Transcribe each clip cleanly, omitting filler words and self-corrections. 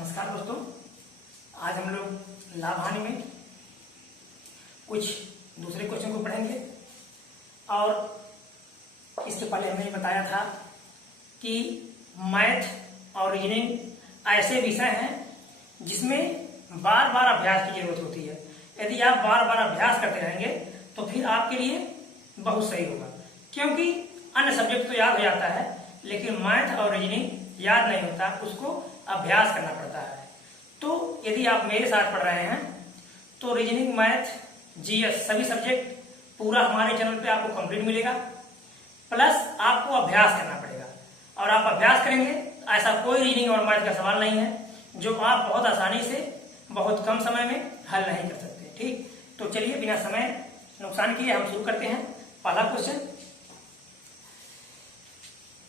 नमस्कार दोस्तों, आज हम लोग लाभ हानि में कुछ दूसरे क्वेश्चन को पढ़ेंगे। और इससे पहले हमने बताया था कि मैथ और रीजनिंग ऐसे विषय हैं जिसमें बार बार अभ्यास की जरूरत होती है। यदि आप बार बार अभ्यास करते रहेंगे तो फिर आपके लिए बहुत सही होगा, क्योंकि अन्य सब्जेक्ट तो याद हो जाता है लेकिन मैथ और रीजनिंग याद नहीं होता, उसको अभ्यास करना पड़ता है। तो यदि आप मेरे साथ पढ़ रहे हैं तो रीजनिंग, मैथ, जीएस सभी सब्जेक्ट पूरा हमारे चैनल पे आपको कंप्लीट मिलेगा, प्लस आपको अभ्यास करना पड़ेगा। और आप अभ्यास करेंगे, ऐसा कोई रीजनिंग और मैथ का सवाल नहीं है जो आप बहुत आसानी से बहुत कम समय में हल नहीं कर सकते। ठीक, तो चलिए बिना समय नुकसान किए हम शुरू करते हैं। पहला क्वेश्चन,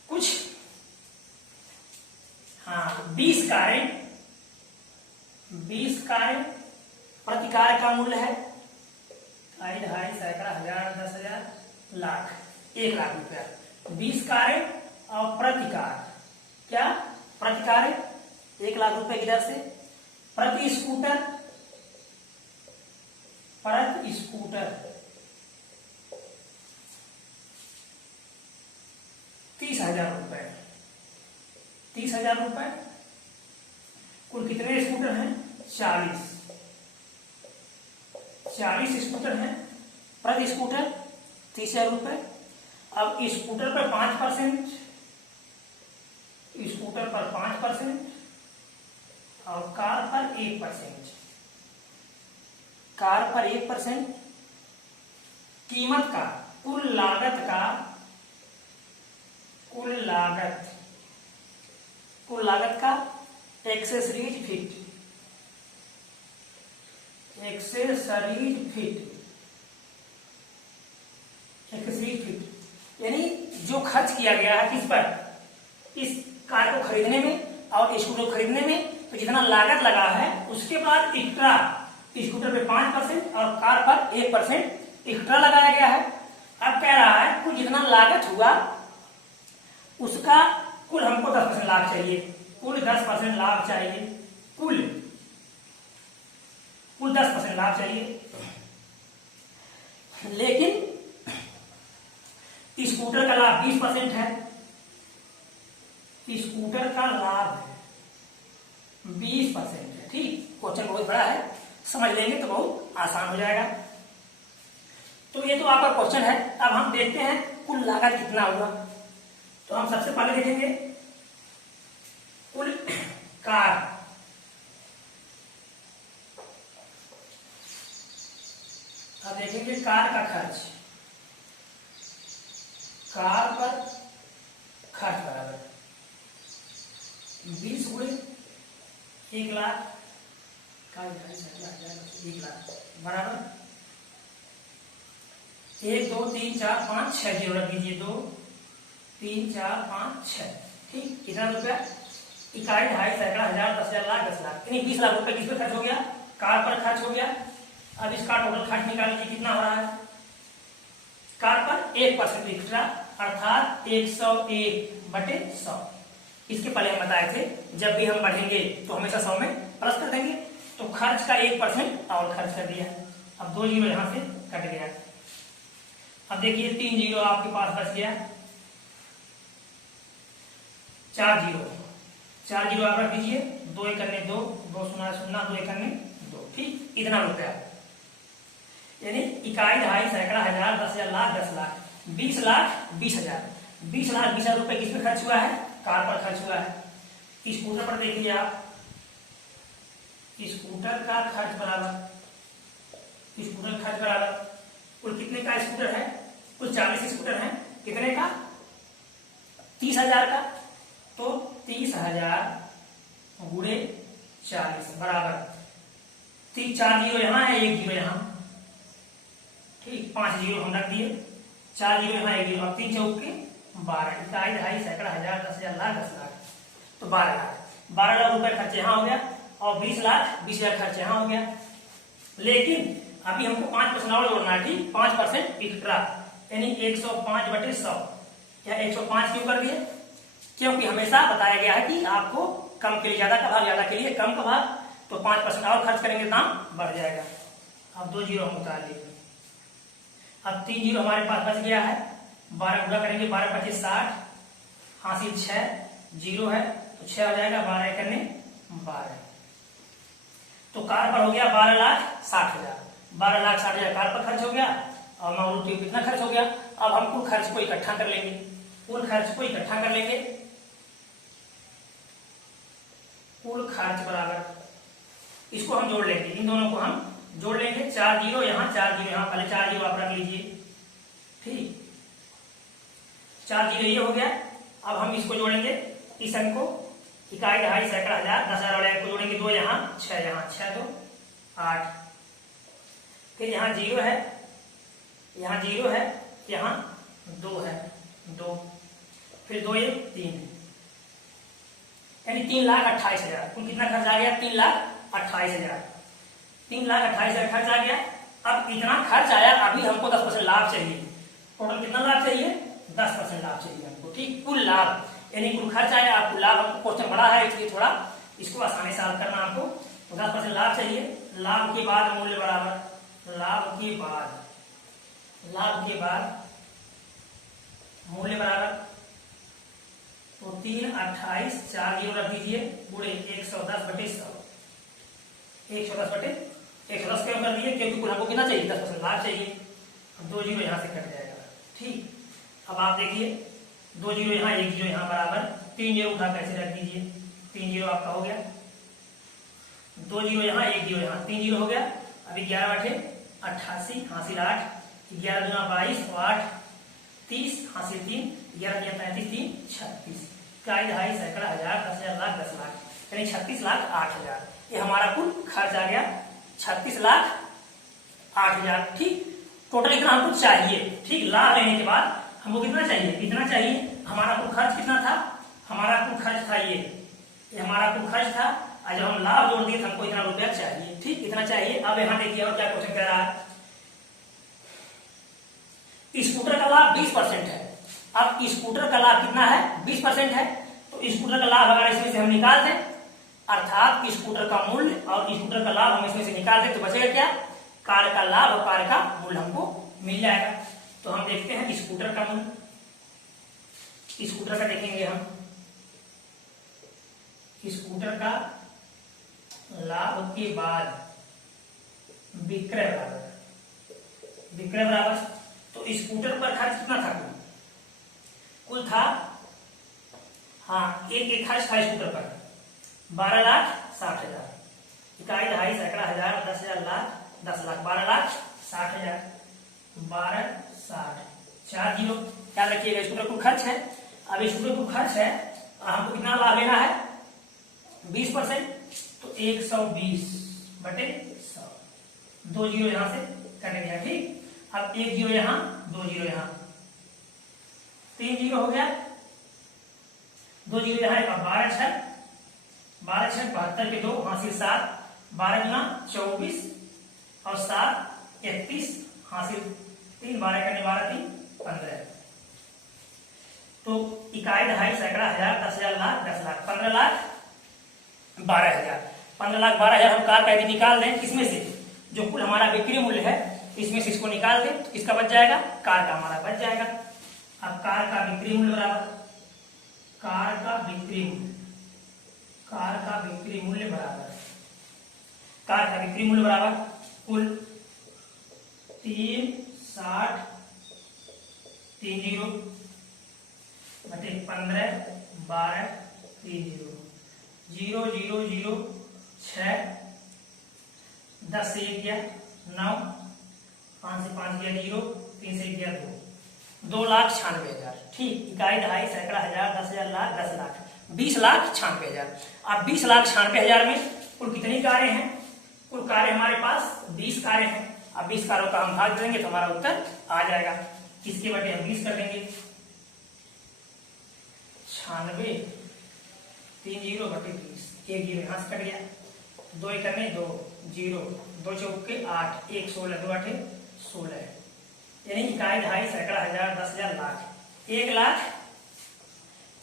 कुछ 20 कार्य प्रति कार्य का मूल्य है 2.5 सैकड़ा, 1000, 10,000, लाख, 1 लाख रुपया। 20 कार्य और प्रति कार्य, क्या प्रति कार्य 1 लाख रुपए की दर से, प्रति स्कूटर 30,000 रुपए। 30,000 रुपए। कुल कितने स्कूटर हैं? 40 स्कूटर हैं, प्रति स्कूटर 30,000 रुपए। अब स्कूटर पर 5%, स्कूटर पर 5% और कार पर 1%। कार पर 1%। कीमत का, कुल लागत का एक्सेसरीज फिट, यानी जो खर्च किया गया है किस पर, इस कार को खरीदने में और स्कूटर को खरीदने में, तो जितना लागत लगा है उसके बाद एक्स्ट्रा स्कूटर पे 5% और कार पर 1% एक्स्ट्रा लगाया गया है। अब कह रहा है कुल जितना लागत हुआ उसका कुल हमको 10% लाभ चाहिए, कुल 10% लाभ चाहिए, कुल 10% लाभ चाहिए। लेकिन स्कूटर का लाभ 20% है, स्कूटर का लाभ 20% है। ठीक, क्वेश्चन बहुत बड़ा है, समझ लेंगे तो बहुत आसान हो जाएगा। तो ये तो आपका क्वेश्चन है। अब हम देखते हैं कुल लागत कितना हुआ। तो हम सबसे पहले देखेंगे कुल कार, अब देखेंगे कार का खर्च। कार पर खर्च बराबर 20 गुणे 1 लाख, 1 लाख बराबर 1, 2, 3, 4, 5, 6 जीरो रख दीजिए। 2, 3, 4, 5, 6। ठीक, कितना रुपया? 2.5 सैकड़ा, 1000, 10,000, लाख, 10 लाख, यानी 20 लाख रुपए किस पे खर्च हो गया? कार पर खर्च हो गया। अब इसका टोटल खर्च निकाल लीजिए, कितना हो रहा है? कार पर 1% एक्स्ट्रा, अर्थात 101/100। इसके पहले हम बताए थे जब भी हम बढ़ेंगे तो हमेशा 100 में प्लस कर देंगे। तो खर्च का 1% और खर्च कर दिया। अब 2 जीरो यहां से कट गया। अब देखिए 3 जीरो आपके पास बच गया, 4 जीरो आप रख दीजिए। 2 एक 2, 2 0 0, 2 एक 2। ठीक, इतना रुपया, यानी 2.5 सैकड़ा, 1000, 10,000, लाख, 10 लाख, 20 लाख 20,000। 20 लाख 20,000 रुपए किस पे खर्च हुआ है? कार पर खर्च हुआ है। स्कूटर पर देखिए आप, स्कूटर का खर्च बराबर कुल कितने का स्कूटर है? कुल 40 स्कूटर है। कितने का? 30,000 का। तो 30,000 गुणे 40 बराबर 4 जीरो यहाँ है, 1 जीरो यहाँ। ठीक, 5 जीरो हम रख दिए, 4 जीरो यहाँ, 1 जीरो। अब 3 चौके 12, 2.5 सैकड़ा, 1000, 10,000, लाख, 10 लाख, तो 12 लाख। 12 लाख रुपए खर्च यहाँ हो गया और 20 लाख 20,000 खर्च यहाँ हो गया। लेकिन अभी हमको 5% और जोड़ना है। ठीक, 5% एक्स्ट्रा, यानी 105/100। या 105 क्यों कर दिए? क्योंकि हमेशा बताया गया है कि आपको कम के लिए ज्यादा का भाग, ज्यादा के लिए कम का भाग, तो 5% और खर्च करेंगे दाम बढ़ जाएगा। अब 2 जीरो हम उतार लेंगे। अब 3 जीरो हमारे पास बच गया है। 12 गुणा करेंगे, 12 25 60, हासिल 6 जीरो है तो 6 हो जाएगा, 12 करने 12, तो कार पर हो गया 12,60,000। 12,60,000 कार पर खर्च हो गया और मारुति कितना खर्च हो गया। अब हम कुल खर्च को इकट्ठा कर लेंगे, कुल खर्च को इकट्ठा कर लेंगे। कुल खर्च बराबर इसको हम जोड़ लेंगे, इन दोनों को हम जोड़ लेंगे। 4 जीरो यहाँ, 4 जीरो यहाँ, पहले 4 जीरो आप रख लीजिए, ठीक। 4 जीरो ये हो गया। अब हम इसको जोड़ेंगे, इस अंक को, इकाई दहाई सैकड़ा हजार 10,000 वाले अंक को जोड़ेंगे। 2 यहाँ, 6 यहाँ, 6 2 8, फिर यहाँ जीरो है, यहाँ जीरो है, यहाँ 2 है, 2, फिर 2 1 3, यानी 3,28,000। कुल कितना खर्च आ गया, 3,28,000। 3,28,000 खर्च आ गया। अब इतना खर्च आया, अभी हमको 10% लाभ चाहिए। टोटल कितना लाभ चाहिए, 10% लाभ चाहिए हमको, ठीक। कुल लाभ यानी कुल खर्च आया, आपको लाभ, हमको क्वेश्चन बड़ा है इसलिए थोड़ा इसको आसानी से हल करना आपको। तो 10% लाभ चाहिए। लाभ के बाद मूल्य बराबर, लाभ के बाद मूल्य बराबर, तो 3 28 4 जीरो रख दीजिए, गुणे 110/100, 110 क्यों कर दिए, क्योंकि कुल हमको कितना चाहिए, 10% लाभ चाहिए। अब 2 जीरो यहाँ से कट जाएगा, ठीक। अब आप देखिए 2 जीरो यहाँ, 1 जीरो यहाँ बराबर 3 जीरो उठा कैसे रख दीजिए, 3 जीरो आपका हो गया। 2 जीरो यहाँ, 1 जीरो यहाँ, 3 जीरो हो गया। अभी 11 8 88, हासिल 8, 11 दूना 22 और 8 30, हासिल 3, 11 दिया 35 3 36, इकाई दहाई सैकड़ा हजार 10,000 लाख 10 लाख, यानी 36,08,000। ये हमारा कुल खर्च आ गया 36,08,000, ठीक। टोटल इतना हमको चाहिए, ठीक। लाभ लेने के बाद हमको कितना चाहिए, इतना चाहिए। हमारा कुल खर्च कितना था, हमारा कुल खर्च था ये हमारा कुल खर्च था। और जब हम लाभ जोड़ दिए तो हमको इतना रुपया चाहिए, ठीक, इतना चाहिए। अब यहाँ देखिए और क्या क्वेश्चन कह रहा है, स्कूटर का लाभ 20% है। अब स्कूटर का लाभ कितना है, 20% है, तो स्कूटर का लाभ अगर इसमें से हम निकाल दें, अर्थात स्कूटर का मूल्य और स्कूटर का लाभ हम इसमें से निकाल दें, तो बचेगा क्या, कार का लाभ और कार का मूल्य हमको मिल जाएगा। तो हम देखते हैं स्कूटर का मूल्य, स्कूटर का देखेंगे हम, स्कूटर का लाभ के बाद विक्रय बराबर, तो स्कूटर पर खर्च कितना था, कुल था, हाँ, एक खर्च था स्कूटर पर 12,60,000, इकाई दहाई सैकड़ा हजार 10,000 लाख 10 लाख, 12,60,000, 12,60, 4 जीरो याद रखिएगा। स्कूटर कुल खर्च है। अब स्कूटर कुल खर्च है, हमको कितना लाभ लेना है, 20%, तो 120/100, 2 जीरो यहां से कट गया, ठीक। अब 1 जीरो यहाँ, 2 जीरो यहाँ, 3 जीरो हो गया, 2 जीरो यहाँ, 12 6 72 के 2, हासिल 7, 12 गुना 24 और 7 31, हासिल 3, 12 करने 12 3 15, तो इकाई दहाई सैकड़ा हजार 10,000 लाख 10 लाख, 15,12,000, 15,12,000 हम कार का यदि निकाल दें, इसमें से जो कुल हमारा बिक्री मूल्य है इसमें से इसको निकाल दें, तो किसका बच जाएगा, कार का हमारा बच जाएगा। अब कार का बिक्री मूल्य बराबर, कार का बिक्री मूल्य बराबर कुल 360 30 बटे 15 12 30 0 0 0 6 10 से 1 गया 9, 5 से 5 गया 0, 3 से 1 गया 2, 2,96,000, ठीक। इकाई दहाई सैकड़ा हजार 10,000 लाख 10 लाख, 20,96,000। अब 20,96,000 में कुल कितनी कारें हैं, कुल कारें हमारे पास 20 कारें हैं। अब 20 कारों का हम भाग देंगे तो हमारा उत्तर आ जाएगा। इसके बटे हम 20 कर देंगे, 96 3 जीरो बटे 20, 1 जीरो यहाँ से कट गया, 2 करने 2 जीरो, 2 चौके 8, 1 16 2 8 16, यानी इकाई दहाई सैकड़ा हजार 10,000 लाख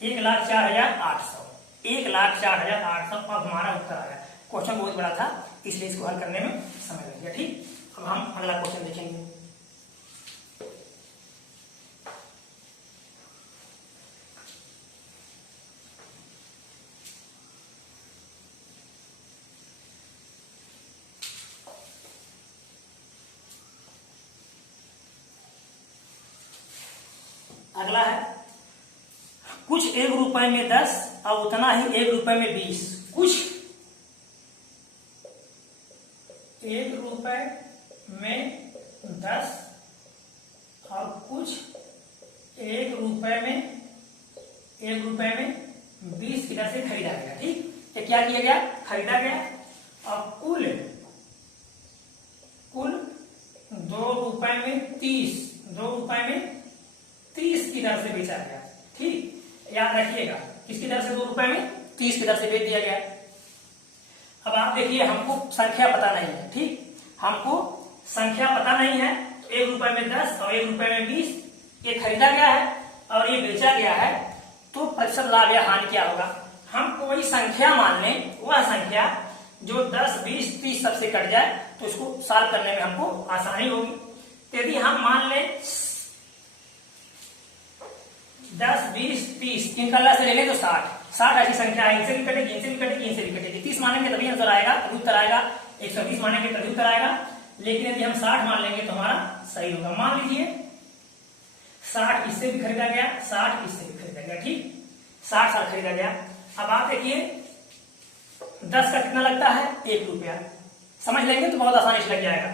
1,04,800, 1,04,800। अब हमारा उत्तर आया। क्वेश्चन बहुत बड़ा था, इसलिए इसको हल करने में समय लग गया। ठीक, अब हम अगला क्वेश्चन देखेंगे। अगला है, कुछ 1 रुपए में 10 और उतना ही 1 रुपए में 20। कुछ 1 रुपए में 10 और कुछ 1 रुपए में 20 की दर से खरीदा गया। ठीक, ये क्या किया गया? खरीदा गया। और कुल 2 रुपए में 30 की दर से बेचा गया। ठीक, याद रखिएगा, किसकी दर से? 2 रुपए में 30 की दर से बेच दिया गया। अब आप देखिए, हमको संख्या पता नहीं है। ठीक, हमको संख्या पता नहीं है, तो 1 रुपए में 10 और 1 रुपए में 20 ये खरीदा गया है और ये बेचा गया है, तो प्रतिशत लाभ या हानि क्या होगा? हमको वही संख्या मान लें, वह संख्या जो 10, 20, 30 सबसे कट जाए, तो इसको सॉल्व करने में हमको आसानी होगी। यदि हम मान लें 10, 20, 30 इन कल्ला से ले लें तो 60 ऐसी संख्या है, इनसे भी कटेगी, इनसे भी कटेगी, इनसे भी कटेगी। 30 मानेंगे तभी आंसर आएगा, तभी उत्तर आएगा। 120 मानेंगे तभी उत्तर आएगा। लेकिन यदि हम 60 मान लेंगे तो हमारा सही होगा। मान लीजिए 60 इससे भी खरीदा गया, 60 इससे भी खरीदा गया। ठीक, 60 खरीदा गया। अब आप देखिए 10 का कितना लगता है? 1 रुपया। समझ लेंगे तो बहुत आसानी से लग जाएगा।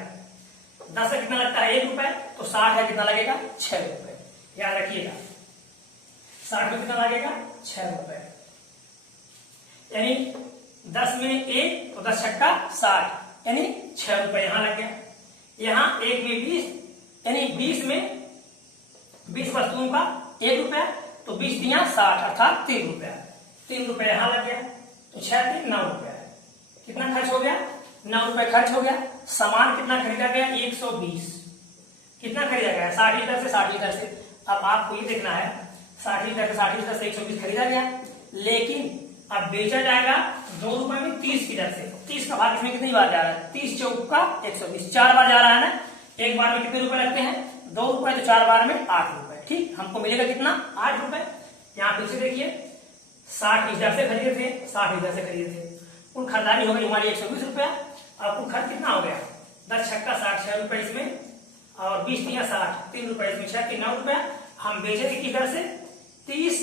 10 का कितना लगता है? 1 रुपए। तो 60 का कितना लगेगा? 6 रुपए। याद रखिएगा, 60 का कितना लगेगा? 6 रुपए। यानी 10 में 1 तो 10 छक्का 60, यानी 6 रुपए यहां लग गया। यहां 1 में 20, यानी 20 में 20 वस्तुओं का 1 रुपया, तो 20 दिया 60 अर्थात 3 रुपया। 3 रुपये यहां लग गया, तो 6 3 9 रुपया। कितना खर्च हो गया? 9 रुपए खर्च हो गया। सामान कितना खरीदा गया? 120। कितना खरीदा गया? 60 लीटर से 60 लीटर से। अब आपको ये देखना है, 60 लीटर से 60 लीटर से 120 खरीदा गया, लेकिन अब बेचा जाएगा 2 रुपए में 30 की दर से। 30 का भाग इसमें कितनी बार जा रहा है? 30 चौका 120, 4 बार जा रहा है ना। एक बार में कितने रुपए लगते हैं? 2 रुपए, तो 4 बार में 8 रुपए। ठीक, हमको मिलेगा कितना? 8 रुपए। यहाँ फिर से देखिए, 60 इस दर से खरीदे थे, 60 इस दर से खरीदे थे, कुल खरीदारी हो गई हमारी 120 रुपया। अब कुल खर्च कितना हो गया? 10 छक्का 60, 6 रुपए इसमें, और 20 दिया 60, 3 रुपए इसमें, 6 3 9 रुपया। हम बेचे थे किस दर से? 30,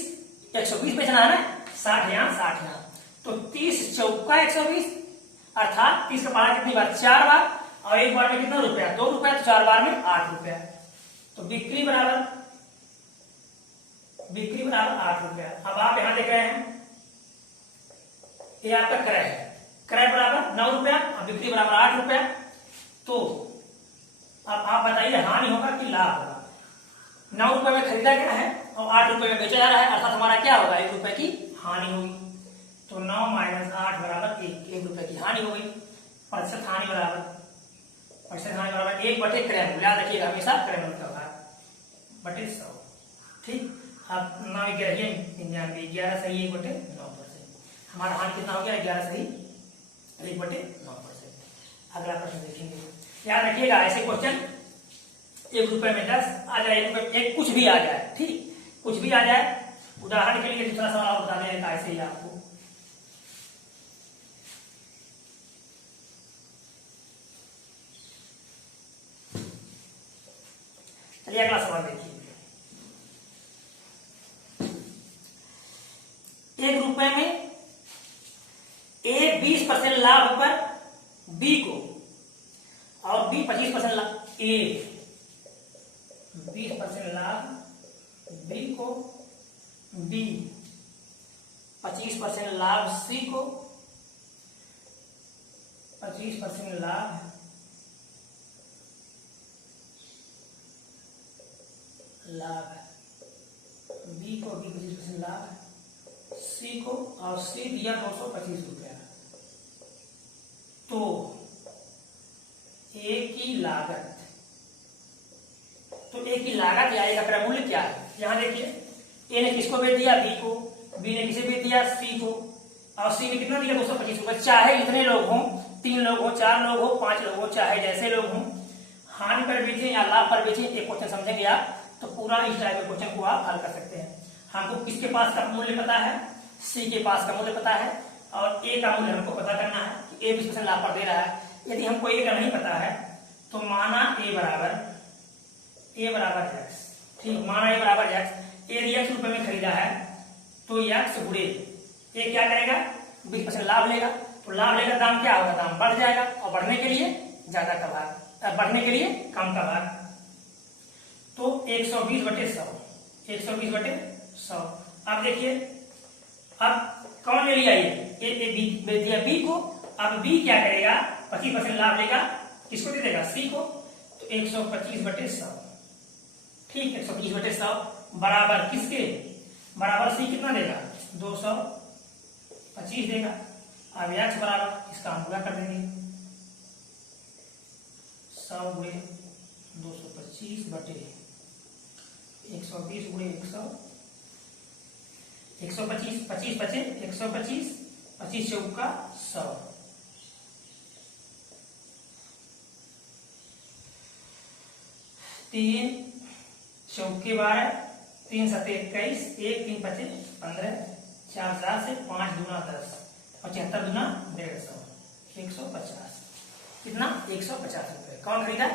120 बेचना है ना, 60 यहाँ 60 यहाँ, तो 30 चौका 120 अर्थात 30 का पहाड़ा कितनी बार? 4 बार, और एक बार में कितना रुपया? 2 रुपया, तो 4 बार में 8 रुपया। तो बिक्री बराबर 8 रुपया। अब आप यहां देख रहे हैं, ये आपका क्रय है, क्रय बराबर 9 रुपया और बिक्री बराबर 8 रुपया। तो अब आप बताइए हानि होगा कि लाभ होगा? 9 रुपए में खरीदा गया है और 8 रुपए में बेचा जा रहा है, अर्थात हमारा क्या होगा? 1 रुपए की हानि होगी। तो 9 - 8 बराबर 1 रुपए की हानि होगी। प्रतिशत हानि बराबर 1 बटे क्रय। याद रखिएगा हमेशा क्रय का भाग बटे 100। ठीक, अब 9 11 99, 11 सही 1 बटे 9%। हमारा हानि कितना हो गया? 11 सही 1 बटे 9%। अगला प्रश्न देखेंगे। याद रखिएगा ऐसे क्वेश्चन 1 रुपए में 10 आ जाए, 1 रुपए एक कुछ भी आ जाए। ठीक, कुछ भी आ जाए। उदाहरण के लिए दूसरा सवाल और बता दें ऐसे ही आपको। चलिए अगला सवाल देखिए। 1 रुपए में ए 20% लाभ पर बी को और बी 25% लाभ, ए 20% लाभ बी को, बी 25% लाभ सी को, 25% लाभ बी को, बी 25% लाभ सी को, और सी दिया 225 रुपया। तो ए की लागत, तो ए की लागत या ए का क्रय मूल्य क्या है? यहां देखिए, ए ने किसको बेच दिया? बी को, बी ने किसे बेच दिया? सी को, और सी में कितना दिया 225 रुपए। चाहे इतने लोग हों, 3 लोग हों, 4 लोग हों, 5 लोग हों, चाहे जैसे लोग हों, हानि पर बेचें या लाभ पर बेचें, एक क्वेश्चन समझेंगे आप तो पूरा इस टाइप के क्वेश्चन को आप हल कर सकते हैं। हमको किसके पास का मूल्य पता है, सी के पास का मूल्य पता है और ए का मूल्य हमको पता करना है कि ए 20% लाभ पर दे रहा है। यदि हमको ए का नहीं पता है तो माना ए बराबर एक्स, ठीक, माना ए बराबर एक्स, यदि एक्स रुपए में खरीदा है तो एक्स गुणे ए क्या करेगा 20% लाभ लेगा, तो लाभ लेगा दाम क्या होगा, दाम बढ़ जाएगा और बढ़ने के लिए ज्यादा का भाग, बढ़ने के लिए कम का भाग, तो 120/100, 120/100। अब देखिए अब कौन ले लिया ये बी दिया बी को, अब बी क्या करेगा 25% लाभ लेगा, किसको दे देगा, सी को, तो 125/100, ठीक, 120/100 बराबर किसके, बराबर सी कितना देगा 225 देगा। अब एक्स बराबर इसका हम पूरा कर देंगे 100 गुणे 225 बटे 120 गुणे 100, 125, 25 बचे 125, 25 चौका 100, तीन चौके 12, 3 सते 21, 1 3 5 15, 4 7 से 5 दूना 10, 75 दूना 150, 150, कितना 150 रुपए। कौन खरीदा,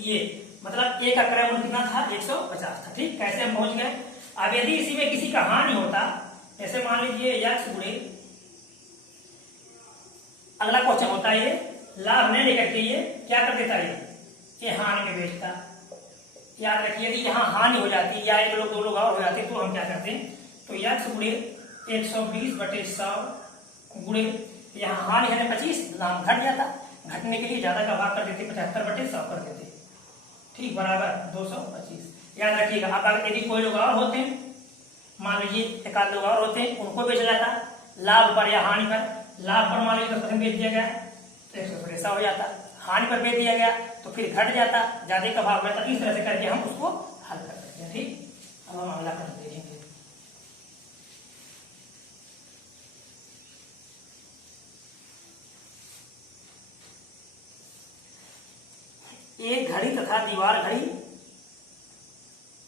ये, मतलब ए का क्रय मूल्य कितना था 150 था, ठीक। कैसे हम पहुंच गए। अब यदि इसी में किसी का हानि होता, ऐसे मान लीजिए एक्स गुणे, अगला क्वेश्चन होता है ये लाभ नहीं लेकर के ये क्या कर देता है, ये हानि में बेचता। याद रखिए यदि यहाँ हानि हो जाती या एक लोग 2 लोग और हो जाते तो हम क्या करते हैं, तो एक्स गुणे 120/100 गुणे, यहाँ हानि है 25, दाम घट जाता, घटने के लिए ज्यादा का भाग कर देते 75/100 कर देते, ठीक, बराबर 225। याद रखिएगा। अब अगर यदि कोई लोग और होते हैं, मान लीजिए 1 आध लोग और होते हैं, उनको बेच जाता लाभ पर या हानि पर, लाभ पर मान लीजिए 10% बेच दिया गया तो 150 हो जाता, हानि पर बेच दिया गया तो फिर घट जाता, ज्यादा का भाव रहता। इस तरह से करके हम उसको हल कर सकते हैं, ठीक। अब हम अगला प्रश्न देखेंगे। एक घड़ी तथा दीवार घड़ी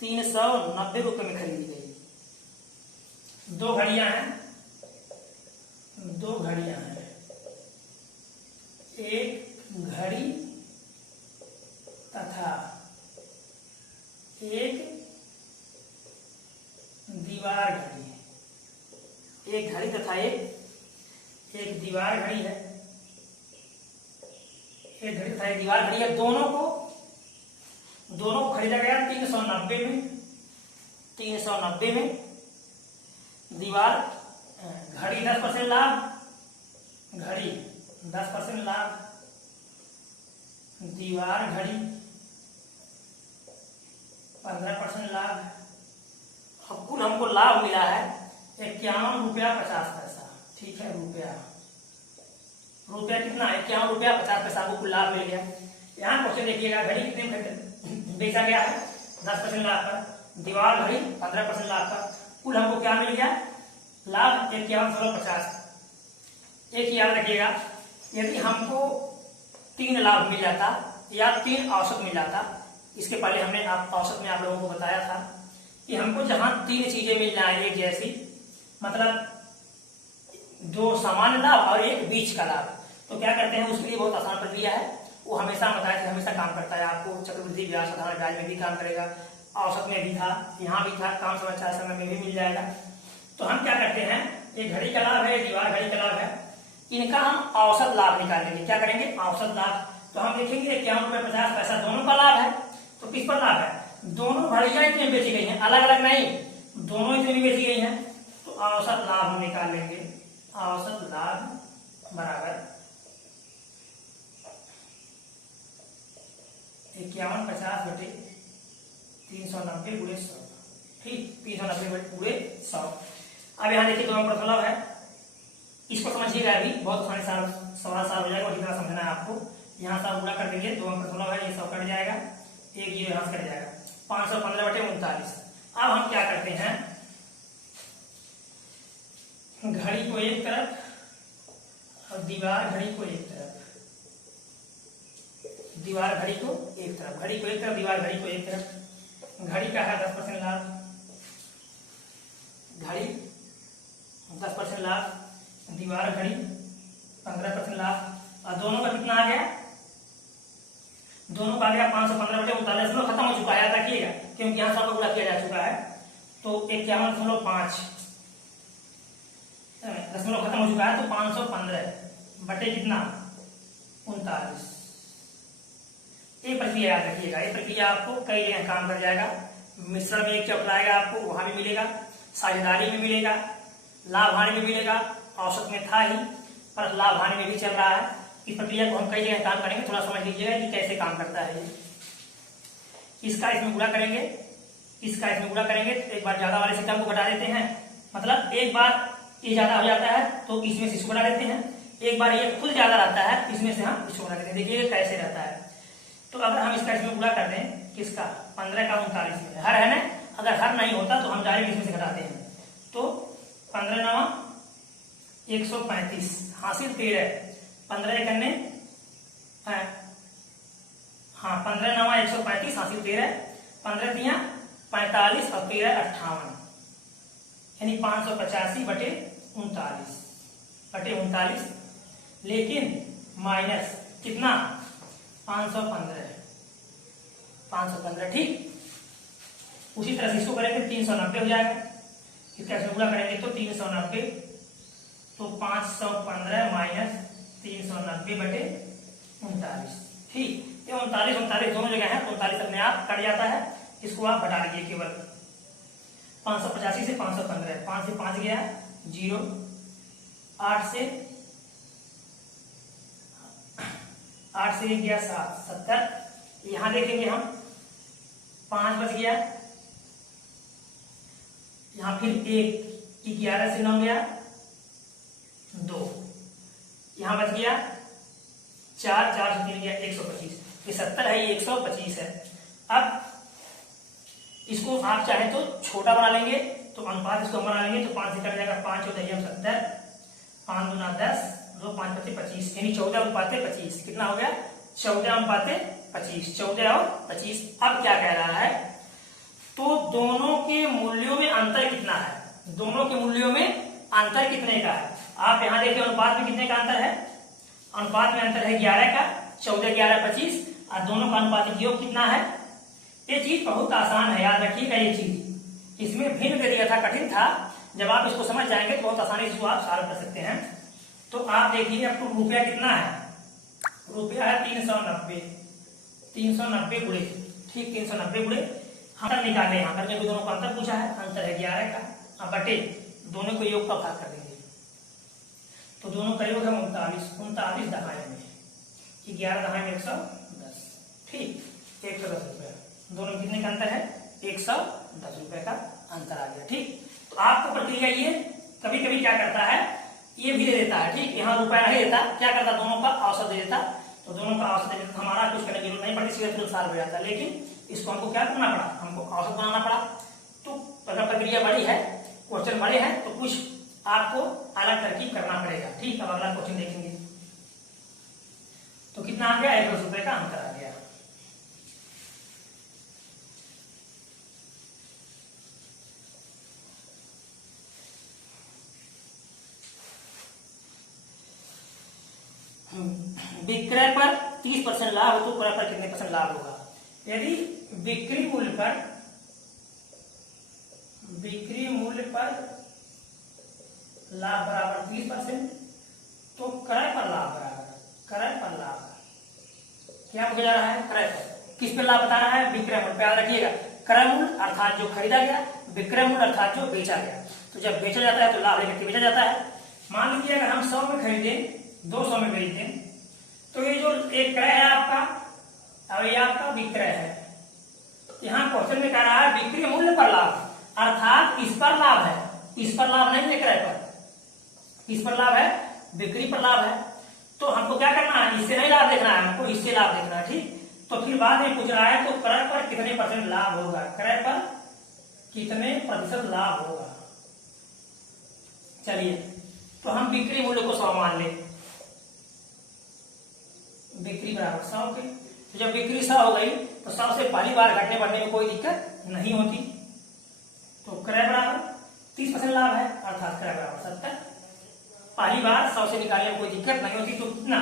390 रुपए में खरीदी गई। 2 घड़ियां हैं, 2 घड़ियां हैं, एक घड़ी तथा एक दीवार घड़ी, एक घड़ी तथा एक दीवार घड़ी है, एक घड़ी तथा एक दीवार घड़ी है। दोनों को खरीदा गया 390 में, 390 में। दीवार घड़ी 10% लाभ, घड़ी 10% लाभ, दीवार घड़ी 15% लाभ। अब कुल हमको लाभ मिला है 51 रुपया 50 पैसा, ठीक है। रुपया कितना, 51 रुपया 50 पैसा आपको कुल लाभ मिल गया। यहाँ क्वेश्चन देखिएगा, घड़ी कितने बेचा गया है 10% लाभ पर, दीवार घड़ी 15% लाभ पर, कुल हमको क्या मिल गया लाभ 51,50। एक याद रखिएगा, यदि हमको 3 लाभ मिल जाता या 3 औसत मिल जाता, इसके पहले हमने औसत में आप लोगों को बताया था कि हमको जहां 3 चीजें मिल जाए एक जैसी, मतलब 2 सामान्य लाभ और एक बीच का लाभ, तो क्या करते हैं, उसके लिए बहुत आसान प्रक्रिया है। वो हमेशा बताया कि हमेशा काम करता है, आपको चक्रवृद्धि ब्याज साधारण ब्याज में भी काम करेगा, औसत में भी था, यहाँ भी था, काम समय चार समय में भी मिल जाएगा। तो हम क्या करते हैं, एक घड़ी का लाभ है, दीवार घड़ी का लाभ है, इनका हम औसत लाभ निकालेंगे। क्या करेंगे, औसत लाभ। तो हम देखेंगे 51 रुपये 50 पैसा दोनों का लाभ है, तो किस पर लाभ है, दोनों घड़ियां इतनी बेची गई हैं, अलग अलग नहीं, दोनों इतनी बेची गई हैं, तो औसत लाभ हम निकाल लेंगे। औसत लाभ बराबर 51,50 बटे 390 गुणे 100, ठीक, 390 गुणे 100। अब यहाँ देखिए 2 अंक दशमलव है, इसको समझिएगा, अभी बहुत आसानी सवाल साल हो जाएगा, और जितना समझना है आपको। यहाँ सब गुणा कर देंगे, 2 अंक दशमलव है, ये 100 कट जाएगा, एक जीरो यहाँ से कट जाएगा, 515 बटे 39। अब हम क्या करते हैं, घड़ी को एक तरफ और दीवार घड़ी को एक तरफ, दीवार घड़ी को एक तरफ, घड़ी को एक तरफ, दीवार घड़ी को एक तरफ। घड़ी का है 10% लाभ, घड़ी 10% लाभ, दीवार घड़ी 15% लाभ। और दोनों का कितना आ गया? दोनों का आ गया 515/39। खत्म हो चुका है, याद रखिएगा, क्योंकि यहाँ सब पूरा किया जा चुका है। तो 51.5 दशमलव खत्म हो चुका है, तो 515 बटे कितना? 39। ये प्रक्रिया याद रखिएगा, ये प्रक्रिया आपको कई जगह काम कर जाएगा। मिश्रण में एक चैप्टर आएगा आपको, वहां भी मिलेगा, साझेदारी में मिलेगा, लाभ हानि में मिलेगा। औसत में था ही, पर लाभ हानि में भी चल रहा है। इस प्रक्रिया को हम कई जगह काम करेंगे, थोड़ा समझ लीजिएगा कि कैसे काम करता है ये। इसका इसमें गुणा करेंगे, इसका इसमें गुणा करेंगे, तो एक बार ज्यादा वाले से कम को घटा देते हैं, मतलब एक बार ये ज्यादा हो जाता है तो इसमें से इसको घटा देते हैं, एक बार ये खुद ज्यादा रहता है इसमें से हम इसको घटा देते हैं। देखिए कैसे रहता है। तो अगर हम इसका इसमें गुणा कर दें, किसका? 15 का 39 में हर है ना, अगर हर नहीं होता तो हम डायरेक्ट इसमें से घटाते हैं। तो 15 9 135 हासिल 13, 15 करने, हाँ 15 9 135 हासिल 13, 15 3 45 और 13 58, यानी 585/39। लेकिन माइनस कितना? 515, ठीक। उसी तरह से इसको करेंगे 390 हो जाएगा। इसका गुणा करेंगे तो 390, तो 515 माइनस 390/39, ठीक। ये 39 दोनों जगह है, 39 अपने आप कट जाता है, इसको आप हटा लीजिए केवल। 585 से 515, 5 से 5 गया 0, 8 से 1 गया 7, 70। यहां देखेंगे हम 5 बच गया, यहां फिर 1, 11 से 9 गया 2, यहां बच गया 4, 4 से 3 गया 125। ये 70 है, ये 125 है। अब इसको आप चाहे तो छोटा बना लेंगे, तो अनुपात इसको बना लेंगे, तो 5 से कट जाएगा 5 × 4 = 70, 5 × 10, 2 5 × 25, यानी 14:25। कितना हो गया? 14:25, 14 और 25। अब क्या कह रहा है? तो दोनों के मूल्यों में अंतर कितना है? दोनों के मूल्यों में अंतर कितने का है? आप यहां देखिए अनुपात में कितने का अंतर है? अनुपात में अंतर है 11 का, 14 11 25, और दोनों का अनुपातिक योग कितना है? ये चीज बहुत आसान है, याद रखिएगा ये चीज। इसमें भिन्न दे दिया था, कठिन था, जब आप इसको समझ जाएंगे तो बहुत आसानी से इसको आप सॉल्व कर सकते हैं। तो आप देखिए आपको रुपया कितना है? रुपया है 390, 390 गुणे, ठीक 390 गुणे हम निकाले, यहाँ करके दोनों का अंतर पूछा है, अंतर है 11 का, अब बटे दोनों को योग का भाग कर देंगे, तो दोनों का योग है 39 दहाई में, 11 दहाई में 110, ठीक 110 रुपया। दोनों में कितने का अंतर है? 110 रुपए का अंतर आ गया, ठीक। तो आपको प्रक्रिया ये कभी कभी क्या करता है, ये भी दे देता है, ठीक, यहाँ रुपया नहीं देता, क्या करता? दोनों का औसत दे देता, तो दोनों का औसत दे देता, हमारा कुछ करने की जरूरत नहीं पड़ती, सीधे तुरंत सॉल्व हो जाता। लेकिन इसको हमको क्या करना पड़ा? हमको औसत बनाना पड़ा। तो अगर प्रक्रिया बड़ी है, क्वेश्चन बड़े हैं, तो कुछ आपको अलग तरकीब करना पड़ेगा, ठीक। अब अगला क्वेश्चन देखेंगे, तो कितना आ गया? 110 रुपए का अंतर आ गया। विक्रय पर 30% लाभ हो तो क्रय पर कितने % लाभ होगा? यदि बिक्री मूल्य पर लाभ बराबर 30%, तो क्रय पर लाभ क्या हो जा रहा है? क्रय पर। किस पे लाभ बता रहा है? विक्रय मूल्य पे। याद रखिएगा, क्रय मूल्य अर्थात जो खरीदा गया, विक्रय मूल्य अर्थात जो बेचा गया। तो जब बेचा जाता है तो लाभ लेकर बेचा जाता है। मान लीजिए अगर हम 100 में खरीदे, 200 में बेचते, तो ये जो एक क्रय है आपका और ये आपका विक्रय है। यहाँ क्वेश्चन में कह रहा है बिक्री मूल्य पर लाभ, अर्थात इस पर लाभ है, इस पर लाभ नहीं है क्रय पर, इस पर लाभ है, बिक्री पर लाभ है। तो हमको क्या करना है? इससे नहीं लाभ देखना है, हमको इससे लाभ देखना है, ठीक। तो फिर बाद में पूछ रहा है तो क्रय पर कितने % लाभ होगा, क्रय पर कितने % लाभ होगा। चलिए तो हम बिक्री मूल्य को 100 मान लें, बिक्री बराबर 100 के। तो जब बिक्री 100 हो गई तो 100 से पहली बार घटने बढ़ने में कोई दिक्कत नहीं होती। तो क्रय बराबर 30% लाभ है, अर्थात क्रय बराबर 70। पहली बार 100 से निकालने में कोई दिक्कत नहीं होती। तो कितना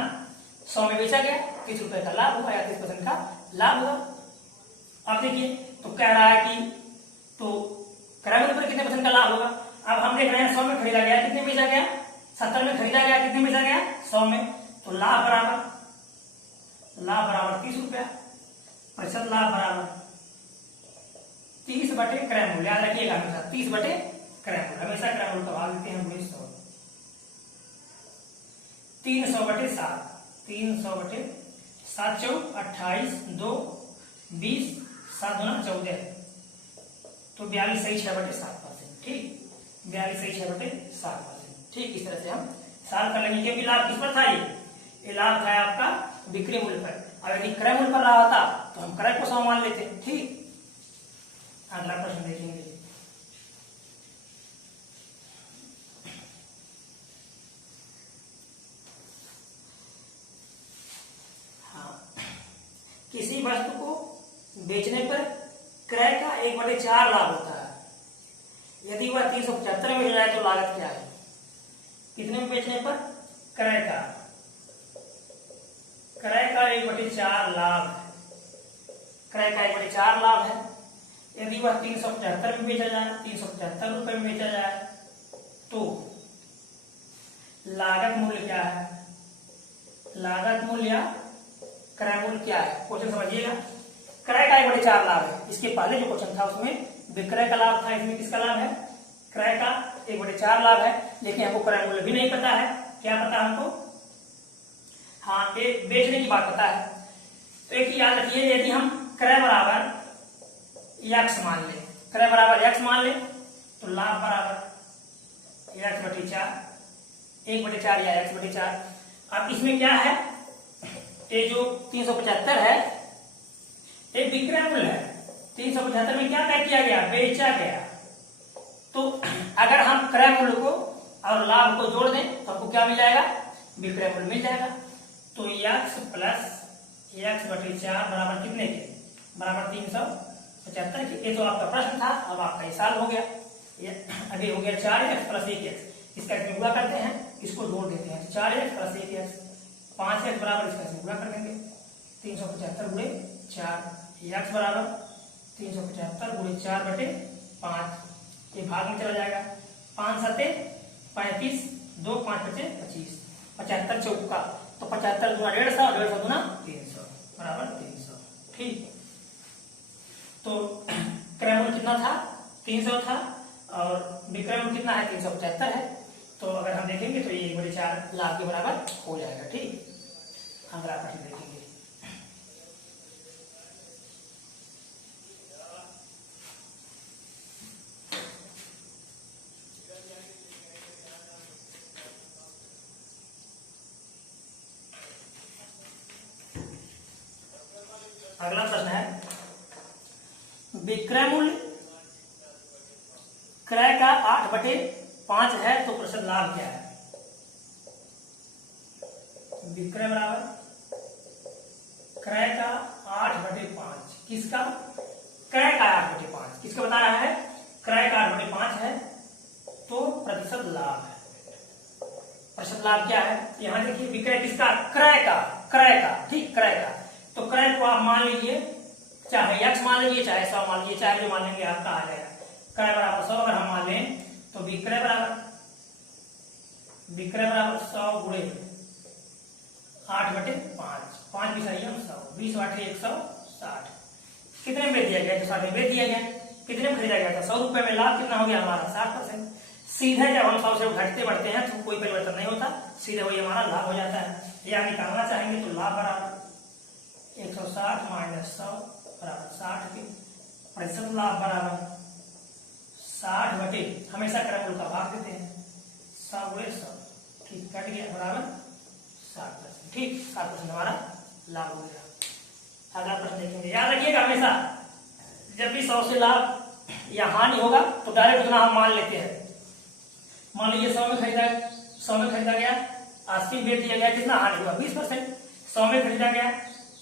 100 में बेचा गया, 30 रुपए का लाभ हुआ या 30% का लाभ हुआ। अब देखिए तो कह रहा है कि तो क्रय मूल्य पर कितने % का लाभ होगा। अब हम देख रहे हैं 100 में खरीदा गया, कितने में बेचा गया, 70 में खरीदा गया, कितने में बेचा गया, 100 में। तो लाभ बराबर 30 रुपया, प्रतिशत लाभ बराबर 30 बटे क्रय मूल्य। याद रखिएगा हमेशा 30 बटे क्रय मूल्य, हमेशा क्रय मूल्य का भाग देते हैं 100। 300 बटे 7, 300 बटे 7 चौक 28, 2 20, 7 गुना 14, तो 42 सही 6 बटे 7%। ठीक, 42 सही 6 बटे 7%। ठीक, इस तरह से हम साल कर लेंगे, क्योंकि लाभ किस पर था, ये लाभ था आपका बिक्री मूल्य पर। अब यदि क्रय मूल्य पर रहा होता तो हम क्रय को 100 मान लेते। ठीक, अगला प्रश्न देखेंगे। हाँ, किसी वस्तु को बेचने पर क्रय का 1/4 लाभ होता है। यदि वह 375 में बेच रहा है तो लागत क्या है। कितने में बेचने पर क्रय का 1/4 लाभ है, क्रय का 1/4 लाभ है। यदि वह 375 में बेचा जाए, 375 रुपए में बेचा जाए, तो लागत मूल्य क्या है, लागत मूल्य या क्रय मूल्य क्या है। क्वेश्चन समझिएगा, क्रय का 1/4 लाभ है। इसके पहले जो क्वेश्चन था उसमें विक्रय का लाभ था, इसमें किसका लाभ है, क्रय का 1/4 लाभ है। लेकिन हमको क्रय मूल्य भी नहीं पता है, क्या पता हमको, हाँ एक बेचने की बात पता है। तो एक याद रखिए, यदि हम क्रय बराबर x मान ले, क्रय बराबर x मान ले, तो लाभ बराबर x/4, 1/4 या x/4। अब इसमें क्या है, ये जो 375 है एक विक्रय मूल्य है। 375 में क्या तय किया गया, बेचा गया। तो अगर हम क्रय मूल्य को और लाभ को जोड़ दें तो हमको क्या मिल जाएगा, विक्रय मूल्य मिल जाएगा। तो x प्लस x/4 बराबर कितने के, बराबर 375 के। ये तो आपका प्रश्न था, अब आपका हिसाब हो गया। अभी हो गया 4x प्लस 1x, इसका इसमें गुणा करते हैं, इसको जोड़ देते हैं। 4x प्लस 1x 5x बराबर, इसका इसमें गुणा कर देंगे, 375 गुणे 4, x बराबर 375 गुणे 4/5, ये भाग में चला जाएगा। 5 7 35, 2 5 5 25, 75 चौका, तो 75 गुना 150, 150 गुना 300 बराबर 300। ठीक, तो क्रय मूल्य कितना था, 300 था, और विक्रय मूल्य कितना है, 375 है। तो अगर हम देखेंगे तो ये 1/4 लाभ के बराबर हो जाएगा। ठीक, अगला प्रश्न देखेंगे। अगला प्रश्न है, विक्रय मूल्य क्रय का 8/5 है तो प्रतिशत लाभ क्या है। विक्रय बराबर क्रय का 8/5, किसका, क्रय का 8/5, किसका बता रहा है, क्रय का 8/5 है तो प्रतिशत लाभ है। प्रतिशत लाभ क्या है, यहां देखिए विक्रय किसका, क्रय का, ठीक, क्रय का। तो क्रय को आप मान लीजिए, चाहे x मान लीजिए, चाहे 100 मान लीजिए, चाहे जो मान लेंगे आपका आ जाएगा। क्रय बराबर 100 अगर हम मान लें तो विक्रय बराबर 100 गुणे 8/5, 5 भी सही है, 100, 20 बटे 160, कितने में दिया गया, 160 में दिया गया। कितने में खरीदा गया था, 100 रुपए में। लाभ कितना हो गया हमारा, 60%। सीधे जब हम 100 से घटते बढ़ते हैं तो कोई परिवर्तन नहीं होता, सीधे वही हमारा लाभ हो जाता है। या निकालना चाहेंगे तो लाभ बराबर 160 माइनस 100 बराबर 60 के, प्रतिशत लाभ बराबर 60 बटे, हमेशा क्रय मूल्य का भाग देते हैं, 100 गुणे 100, ठीक, कट गया, बराबर 60%। ठीक, 60% हमारा लाभ हो गया। अगला प्रश्न देखेंगे, याद रखिएगा हमेशा जब भी 100 से लाभ या हानि होगा तो डायरेक्ट उतना हम मान लेते हैं। मान लीजिए 100 में खरीदा, 100 में खरीदा गया, 80 में बेच दिया गया, कितना हानि हुआ 20%। 100 में खरीदा गया,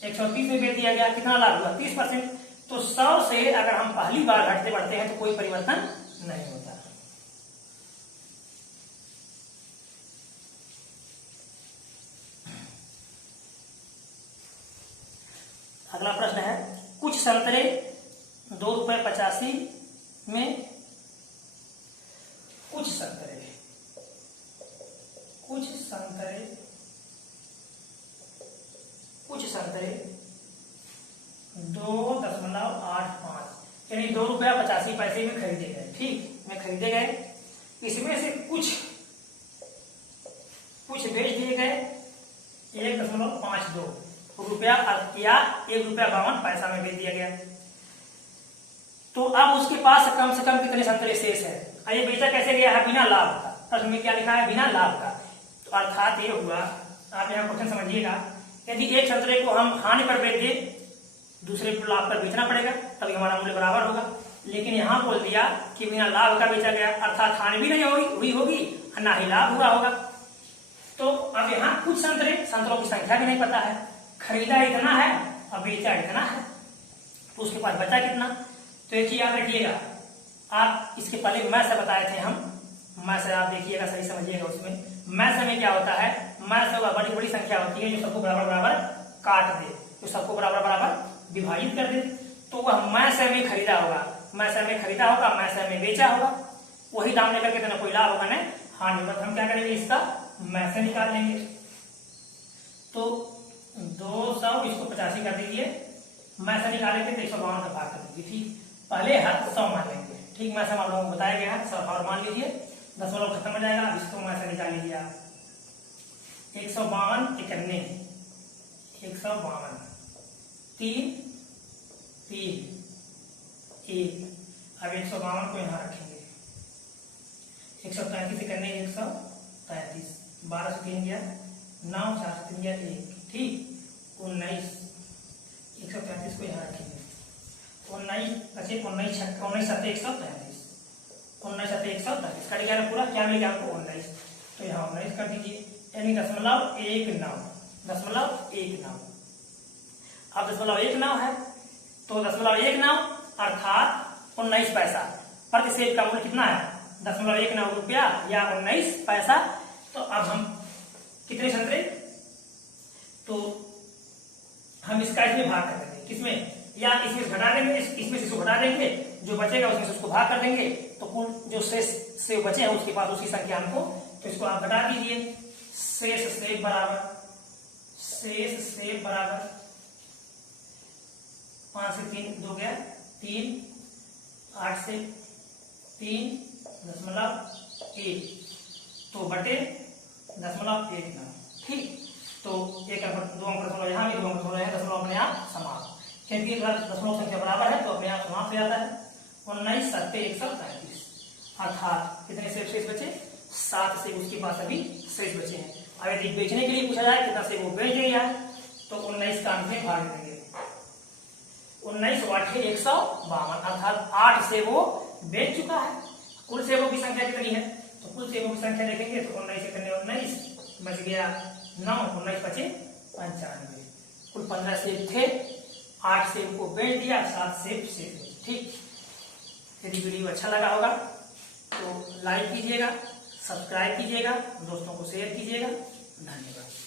130 में बेच दिया गया, कितना लाभ हुआ 30%। तो 100 से अगर हम पहली बार घटते बढ़ते हैं तो कोई परिवर्तन नहीं होता। अगला प्रश्न है, कुछ संतरे 2 रुपए 85 में, कुछ संतरे 2.85 यानी 2 रुपया 85 पैसे में खरीदे गए। ठीक, में खरीदे गए, इसमें से कुछ बेच दिए गए 1.52 रुपया या 1 रुपया 52 पैसा में बेच दिया गया। तो अब उसके पास कम से कम कितने संतरे शेष है? ये बेचा कैसे गया है? बिना लाभ का। प्रश्न में क्या लिखा है? बिना लाभ का। तो अर्थात ये हुआ, आप यहाँ क्वेश्चन समझिएगा, यदि एक संतरे को हम हानि पर बेच दें, दूसरे को लाभ पर बेचना पड़ेगा, तभी हमारा मूल्य बराबर होगा। लेकिन यहाँ बोल दिया कि बिना लाभ का बेचा गया, अर्थात हानि भी नहीं हुई होगी, ना ही लाभ हुआ होगा। तो अब यहाँ कुछ संतरों की संख्या भी नहीं पता है, खरीदा इतना है और बेचा इतना है, तो उसके पास बचा कितना? तो एक चीज याद रखिएगा, आप इसके पहले मैथ से बताए थे हम, मैथ से आप देखिएगा, सही समझिएगा। उसमें मैथ में क्या होता है? मैथ में बड़ी बड़ी संख्या होती है जो सबको बराबर बराबर काट दे, जो सबको बराबर बराबर विभाजित कर दे। तो वह मैथ में खरीदा होगा, मैथ में खरीदा होगा, मैथ में बेचा होगा, वही दाम लेकर के कोई लाभ होगा नहीं, हानि होगा। तो हम क्या करेंगे? इसका मैथ से निकाल लेंगे। तो 200 इसको 85 कर दीजिए, मैथ से निकालेंगे तो 152 का भाग कर दीजिए। ठीक, पहले हर 100 मान लेंगे। ठीक, मैथ आप लोगों को बताया गया है, 100 और मान लीजिए, 10 खत्म हो जाएगा। अब इसको मैथ से निकाल लीजिए आप, 152 इकन्ने 152 3 3 1। अब 152 को यहाँ रखेंगे, 135 इकन्ने 135, 12 से 3 गया 9, 4 से 3 गया 1। ठीक, 19 135 को यहाँ रखेंगे, 19 7 135, 19 कट गया पूरा, क्या मिलेगा आपको? 19। तो यहाँ 19 कर दीजिए, यानी 0.19। अब 0.19 है, तो 0.19 अर्थात 19 पैसा प्रति सेब का मूल्य कितना है? 0.19 रुपया या 19 पैसा। तो अब हम कितने संतरे, तो हम इसका इसमें भाग कर देंगे, किसमें? या इसमें घटा देंगे, इसमें से इसको घटा देंगे, जो बचेगा उसमें से उसको भाग कर देंगे, तो कुल जो शेष सेब बचे हैं उसके पास उसकी संख्या हमको, तो इसको आप घटा दीजिए। शेष सेब बराबर 5 से 3 2 गया 3, 8 से 3.1, तो बटे 0.19। ठीक, तो एक 2 अंक यहाँ भी 2 अंक है, दशमलव अपने आप समाप्त, क्योंकि दशमलव संख्या बराबर है तो अपने आप समाप्त हो जाता है। 19 7 135, अर्थात कितने सेब शेष बचे? 7 सेब उसके पास अभी शेष बचे हैं। अब यदि बेचने के लिए पूछा जाए कितना सेब वो बेच दिया है, तो 19 का में भाग देंगे, 19 8 152, अर्थात 8 सेब वो बेच चुका है। कुल सेबों की संख्या कितनी है? तो कुल सेबों की संख्या देखेंगे तो 19 से 19 बच गया 9, 19 बचे 95। कुल 15 सेब थे, 8 सेब को बेच दिया, 7 सेब शेष। ठीक, यदि वीडियो अच्छा लगा होगा तो लाइक कीजिएगा, सब्सक्राइब कीजिएगा, दोस्तों को शेयर कीजिएगा। धन्यवाद।